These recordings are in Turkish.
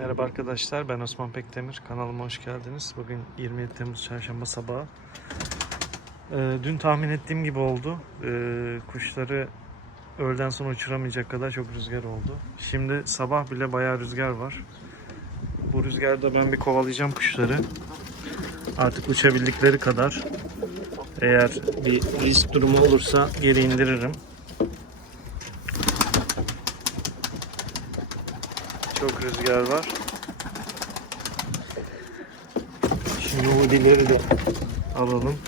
Merhaba arkadaşlar ben Osman Pekdemir kanalıma hoş geldiniz. Bugün 27 Temmuz çarşamba sabahı. Ee, dün tahmin ettiğim gibi oldu. Ee, kuşları öğleden sonra uçuramayacak kadar çok rüzgar oldu. Şimdi sabah bile bayağı rüzgar var. Bu rüzgarda ben bir kovalayacağım kuşları. Artık uçabildikleri kadar eğer bir risk durumu olursa geri indiririm. Çok rüzgar var. Şimdi udileri de alalım.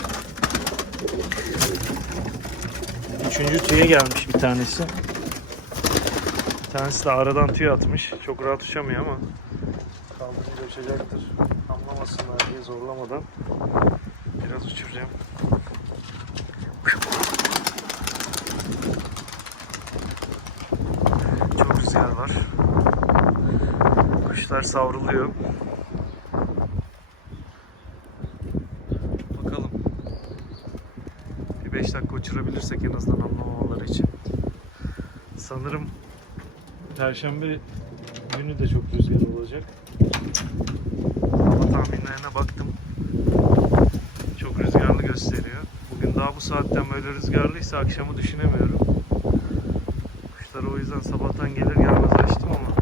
Üçüncü tüye gelmiş bir tanesi. Bir tanesi de aradan tüy atmış. Çok rahat uçamıyor ama kaldırınca uçacaktır. Anlamasınlar diye zorlamadan biraz uçuracağım. Çok rüzgar var. Kuşlar savruluyor. Bakalım. Bir 5 dakika uçurabilirsek en azından anlamamaları için. Sanırım Perşembe günü de çok rüzgar olacak. Hava tahminlerine baktım. Çok rüzgarlı gösteriyor. Bugün daha bu saatten böyle rüzgarlıysa akşamı düşünemiyorum. Kuşları o yüzden sabahtan gelir gelmez açtım ama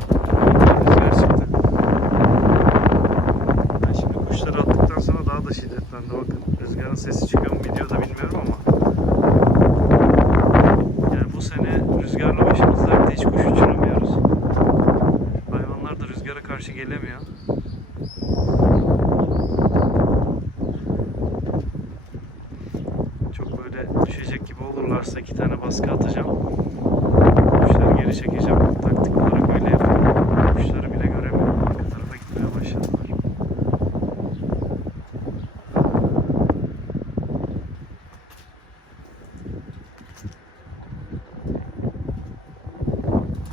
rüzgar çıktı. Ben şimdi kuşları attıktan sonra daha da şiddetlendi Rüzgarın sesi çıkıyor mu videoda bilmiyorum ama. Yani bu sene rüzgarla başımız dertte hiç kuş uçuramıyoruz. Hayvanlar da rüzgara karşı gelemiyor. Çok böyle düşecek gibi olurlarsa iki tane baskı atacağım. Kuşları geri çekeceğim. Taktik olarak öyle yapıyorum. Kuşları bile göremiyorum. Arka tarafa gitmeye başladılar.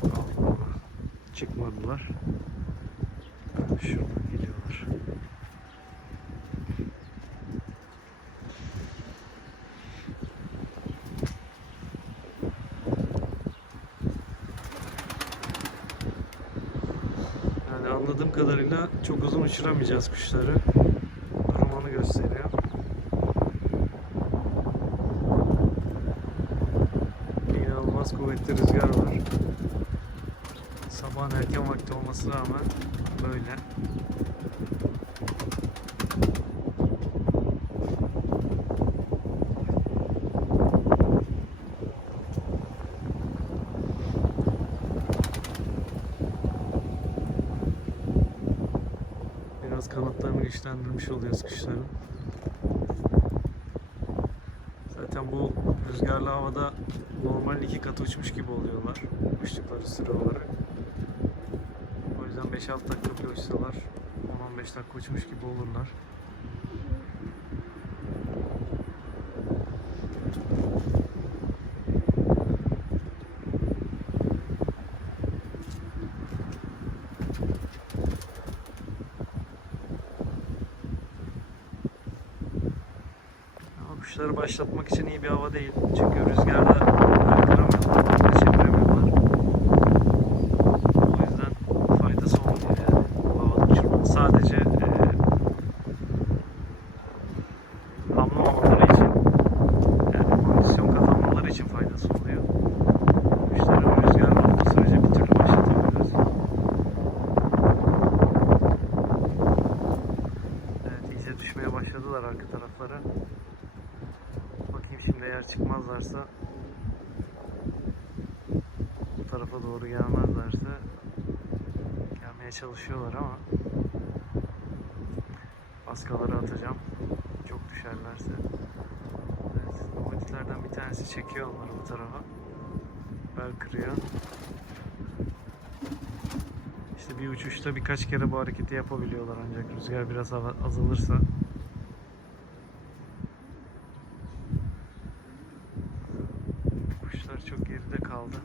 Allah. Çıkmadılar. Şuradan geliyorlar. Yani anladığım kadarıyla çok uzun uçuramayacağız kuşları. Durum onu gösteriyor. İnanılmaz kuvvetli rüzgar var. Sabahın erken vakti olmasına rağmen böyle. Biraz kanatlarını güçlendirmiş oluyoruz kuşların. Zaten bu rüzgarlı havada normal iki katı uçmuş gibi oluyorlar. Uçtukları süre olarak. O yüzden 5-6 dakika bir uçsalar 10-15 dakika uçmuş gibi olurlar. Ama kuşları başlatmak için iyi bir hava değil. Çünkü rüzgarda kıramıyorlar, çeviremiyorlar. O yüzden faydası olmuyor yani bu havada uçurmanın. Sadece eee hamlamamaları için yani kondisyon kazanmaları için faydası oluyor. Kuşları rüzgarlı olduğu sürece bir türlü başlatamıyoruz. Evet iyice düşmeye başladılar arka taraflara. Bakayım şimdi eğer çıkmazlarsa bu tarafa doğru gelmezlerse gelmeye çalışıyorlar ama baskaları atacağım. Çok düşerlerse. Evet, bir tanesi çekiyor onları bu tarafa. Bel kırıyor. İşte bir uçuşta birkaç kere bu hareketi yapabiliyorlar ancak rüzgar biraz azalırsa Kuşlar çok geride kaldı.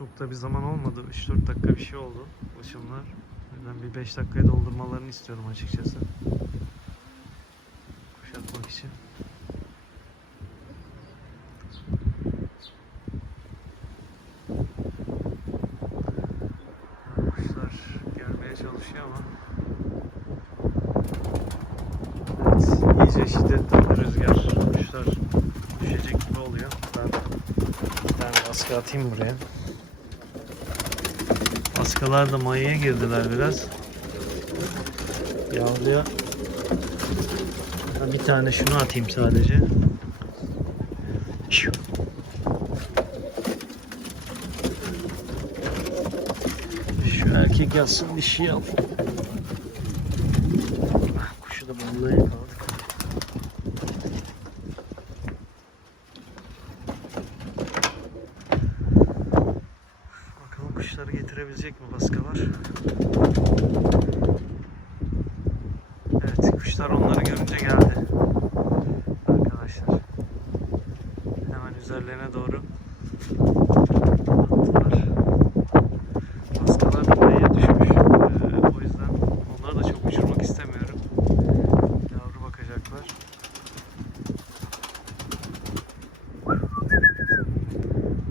Çok da bir zaman olmadı. 3-4 dakika bir şey oldu ışınlar. Ben bir 5 dakikaya doldurmalarını istiyorum açıkçası. Kuşatmak için. Kuşlar gelmeye çalışıyor ama Evet, iyice şiddetli bir rüzgar. Kuşlar düşecek gibi oluyor. Ben, ben askı atayım buraya. Baskalar da mayaya girdiler biraz. Yavruya bir tane şunu atayım sadece. Şu. Erkek yatsın dişiyi al. Ah, Kuşu da vallahi yakaladık. Bakalım kuşları getirebilecek mi baskalar? Evet kuşlar onları görünce geldi. Arkadaşlar. Hemen üzerlerine doğru attılar. Baskalar da mayaya düşmüş. Ee, o yüzden onları da çok uçurmak istemiyorum. Yavru bakacaklar.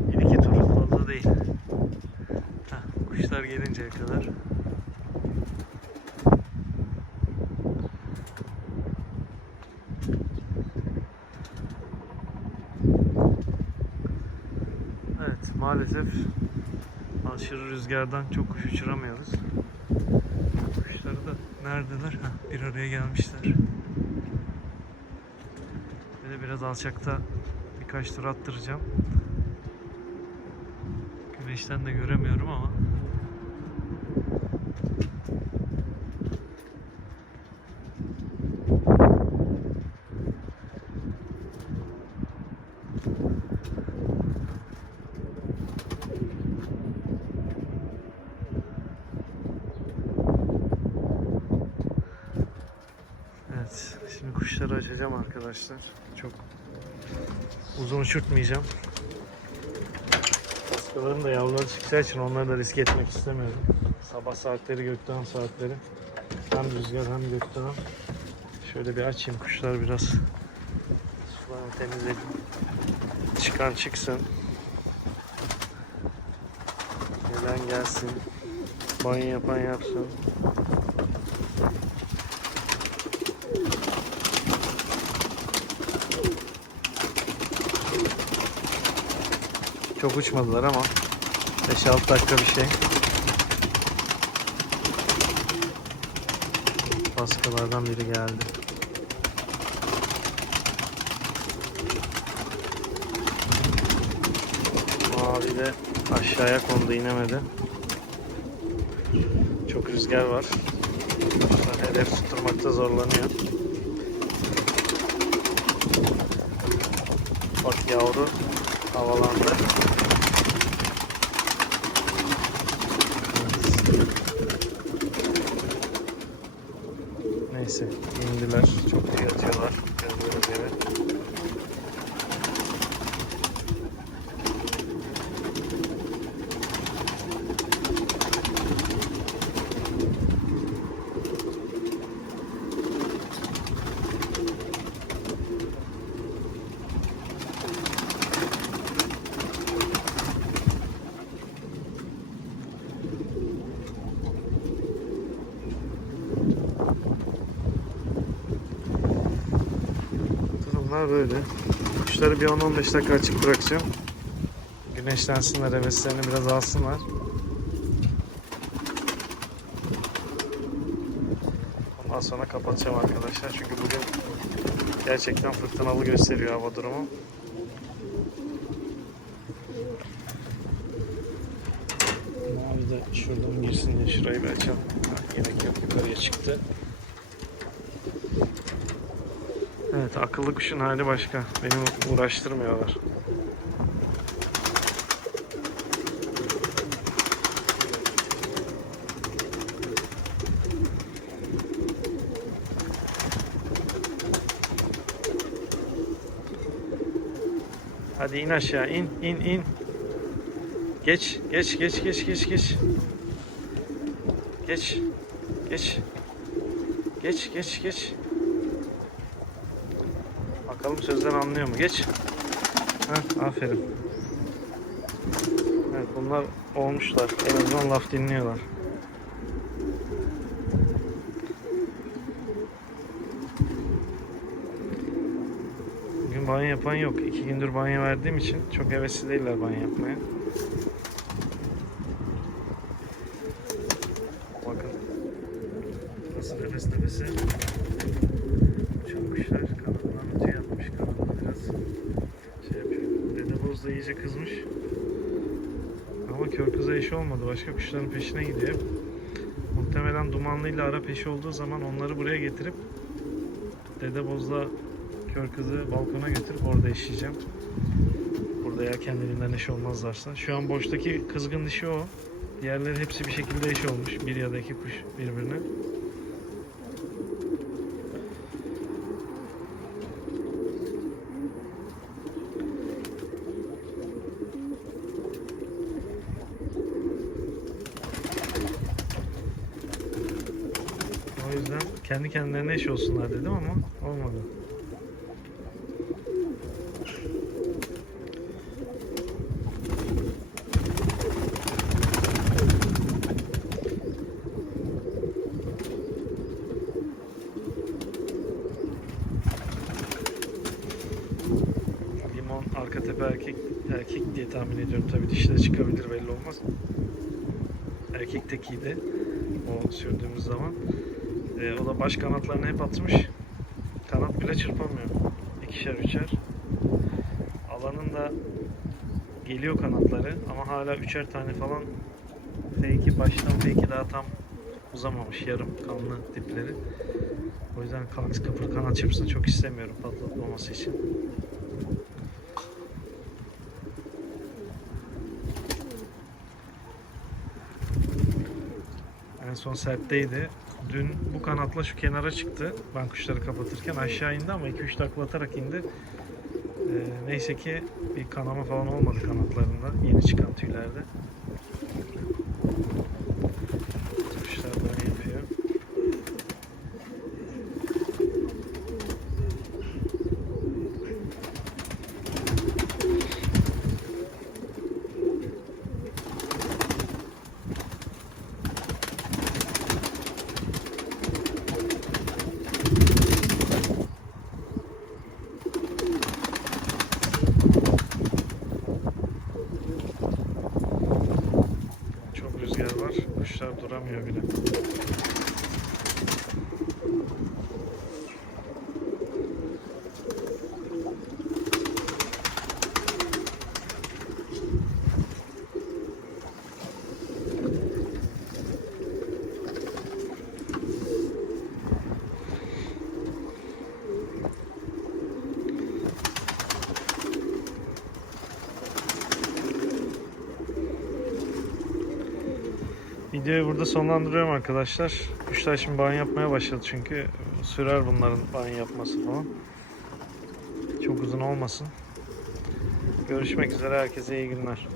Bir iki tur fazla değil. Heh, kuşlar gelinceye kadar. Evet maalesef aşırı rüzgardan çok kuş uçuramıyoruz. Kuşları da neredeler? Heh, bir araya gelmişler. De biraz alçakta birkaç tur attıracağım. Güneşten de göremiyorum ama. Evet, şimdi kuşları açacağım arkadaşlar. Çok uzun uçurtmayacağım. Baskaların da yavruları çıkacağı için onları da risk etmek istemiyorum. Sabah saatleri gökten saatleri. Hem rüzgar hem gökten. Şöyle bir açayım kuşlar biraz. Sularını temizledim. Çıkan çıksın. Gelen gelsin. Banyo yapan yapsın. Çok uçmadılar ama 5-6 dakika bir şey. Baskalardan biri geldi. Mavi de aşağıya kondu inemedi. Çok rüzgar var. Hedef tutturmakta zorlanıyor. Bak yavru havalandı. Neyse indiler. Çok iyi atıyorlar. Gördüğünüz gibi. Durumlar böyle. Kuşları bir 10-15 dakika açık bırakacağım. Güneşlensinler, heveslerini biraz alsınlar. Ondan sonra kapatacağım arkadaşlar. Çünkü bugün gerçekten fırtınalı gösteriyor hava durumu. Mavi de şuradan girsin diye şurayı bir açalım. Gerek yok yukarıya çıktı. Evet akıllı kuşun hali başka. Beni uğraştırmıyorlar. Hadi in aşağı in in in. Geç geç geç geç geç geç. Geç. Geç. Geç geç geç. Bakalım sözden anlıyor mu? Geç. Heh, aferin. Evet bunlar olmuşlar. En azından laf dinliyorlar. Bugün banyo yapan yok. İki gündür banyo verdiğim için çok hevesli değiller banyo yapmaya. Olmadı. Başka kuşların peşine gidiyor. Muhtemelen dumanlıyla ara peşi olduğu zaman onları buraya getirip Dede Boz'la kör kızı balkona götürüp orada eşleyeceğim. Burada ya kendiliğinden eş olmazlarsa. Şu an boştaki kızgın dişi o. Diğerleri hepsi bir şekilde eş olmuş. Bir ya da iki kuş birbirine. O yüzden kendi kendilerine eş olsunlar dedim ama olmadı. Limon arka tepe erkek erkek diye tahmin ediyorum. Tabii dişi de çıkabilir belli olmaz. Erkek tekiydi o sürdüğümüz zaman. Ee, o da baş kanatlarını hep atmış. Kanat bile çırpamıyor. İkişer üçer. Alanın da geliyor kanatları ama hala üçer tane falan F2 baştan F2 daha tam uzamamış yarım kanlı dipleri. O yüzden kalk kıpır kanat çırpsın çok istemiyorum patlatmaması için. En son sertteydi. Dün bu kanatla şu kenara çıktı. Ben kuşları kapatırken aşağı indi ama 2-3 takla atarak indi. Ee, neyse ki bir kanama falan olmadı kanatlarında. Yeni çıkan tüylerde. Kuşlar böyle yapıyor. Çok rüzgar var. Kuşlar duramıyor bile. Videoyu burada sonlandırıyorum arkadaşlar. Kuşlar şimdi banyo yapmaya başladı çünkü sürer bunların banyo yapması falan. Çok uzun olmasın. Görüşmek üzere herkese iyi günler.